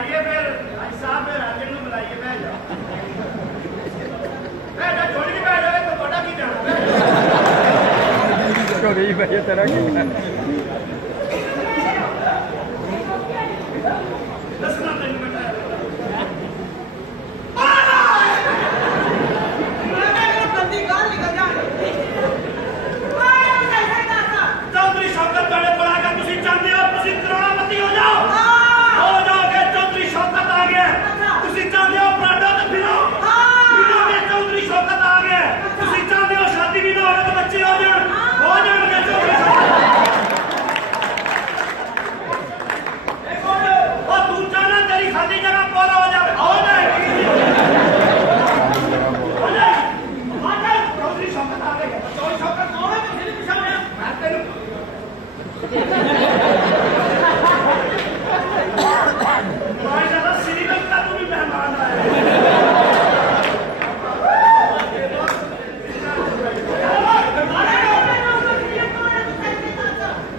बुलाइए फिर भाई साहब फिर राजन को बुलाइए बह जाओ छोड़ के बह जाए तो बड़ा की जाना गई भैया तेरा की दसना तेन बेटा चौधरी शौकत बड़े बड़ा तुम चाहते हो तुम करोड़पति हो जाओगे चौधरी शौकत आ गया तुम चाहते हो पराठा तो फिरोगे चौधरी शौकत आ गया तुम चाहते हो शादी भी ना हो तो बच्चे हो जाएंगे चौधरी शौकत और तू चाहना तेरी शादी जगह पूरा हो जाए चौधरी शौकत आ गया चौधरी शौकत कौन है श्रीलंका को भी मेहमान आए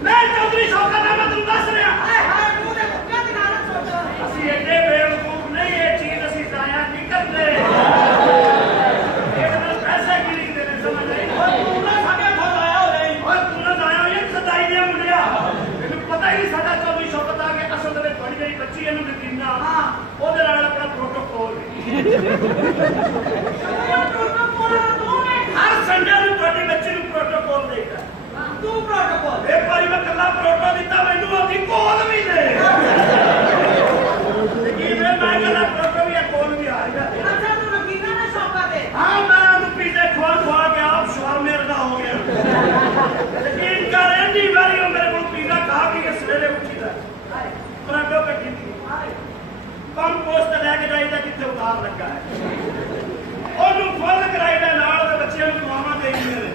मैं चौधरी शौकत मैं तुम दस रहा असि एडे बेवकूफ नहीं ये चीज असि जाया नहीं करते पैसे गिरी देने समझ नहीं साडा चौधरी शौकत आ गया असल में थोड़ी मेरी बच्ची है नगीना ओदे नाल अपना प्रोटोकॉल हर संडे ਨੂੰ ਤੁਹਾਡੀ ਬੱਚੀ ਨੂੰ ਪ੍ਰੋਟੋਕॉल ਦੇਈਦਾ ਤੂੰ ਪ੍ਰੋਟੋਕॉल ਇੱਕ ਵਾਰੀ ਮੈਂ ਕੱਲਾ ਪ੍ਰੋਟੋ ਦਿੱਤਾ ਮੈਨੂੰ ਆਪਣੀ ਕੋਲ ਵੀ ਦੇ ਇਹ ਮੈਂ ਕੱਲਾ ਪ੍ਰੋਟੋ ਵੀ ਕੋਲ ਵੀ ਆ ਗਿਆ ਅੱਛਾ ਤੂੰ ਨਗੀਨਾ ਨਾ ਸ਼ੌਕਤ ਹੈ ਹਾਂ ਮੈਂ ਉਹਨੂੰ ਪੀਤੇ ਖਵਾ ਕੇ ਆਪ ਸ਼ੋਰ ਮੇਰੇ ਦਾ ਹੋ ਗਿਆ ਲੇਕਿਨ ਕਰੇਂਦੀ ਵਾਰੀ ਉਹ ਮੇਰੇ ਕੋਲ ਪੀਜ਼ਾ ਖਾ ਕੇ ਸਵੇਰੇ ਉੱਠੀਦਾ ਪਰਾਂਠੋ ਕੱਢੀ ਕੰਮ ਪੋਸਟ ਲੈ ਕੇ ਜਾਈਦਾ ਕਿੱਥੇ ਉਤਾਰ ਲੱਗਾ ਹੈ ਉਹਨੂੰ ਫੁੱਲ ਕਰਾਈਦਾ ਨਾਲ ਦੇ ਬੱਚਿਆਂ ਨੂੰ ਦੁਆਵਾਂ ਦੇਈਆਂ ਨੇ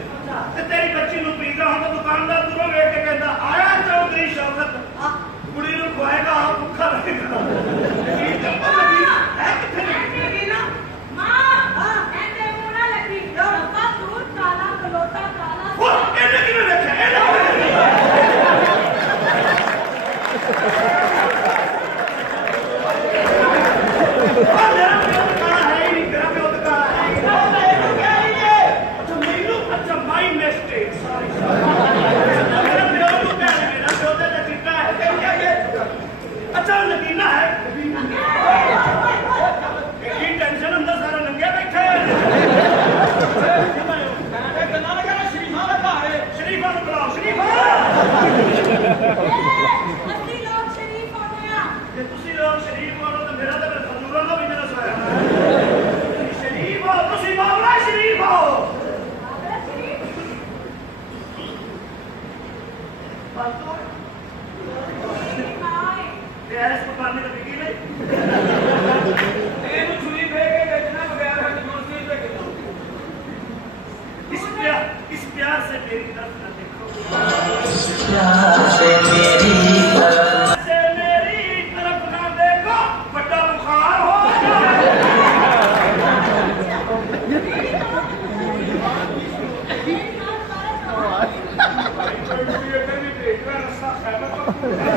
ਤੇ ਤੇਰੀ ਬੱਚੀ ਨੂੰ ਪੀਜ਼ਾ ਹੁੰਦਾ ਦੁਕਾਨਦਾਰ ਦੂਰੋਂ ਵੇਖ ਕੇ ਕਹਿੰਦਾ ਆਇਆ ਚੌਧਰੀ ਸ਼ੌਕਤ ਕੁੜੀ ਨੂੰ ਖਵਾਏਗਾ ਆ ਭੁੱਖਾ ਰਹੇਗਾ ਇਹ ਚੱਪਲ ਲੱਗੀ ਹੈ ਕਿੱਥੇ ਲੱਗੀ ਨਾ ਮਾਂ ਐਂਦੇ ਮੂਣਾ ਲੱਗੀ ਰੱਬਾ ਤੂੰ ਕਾਲਾ ਕਲੋਟਾ ਕਾਲਾ ਉਹ ਇਹਨੇ ਕਿਵੇਂ ਵੇਖਿਆ ਇਹਨੇ Yeah.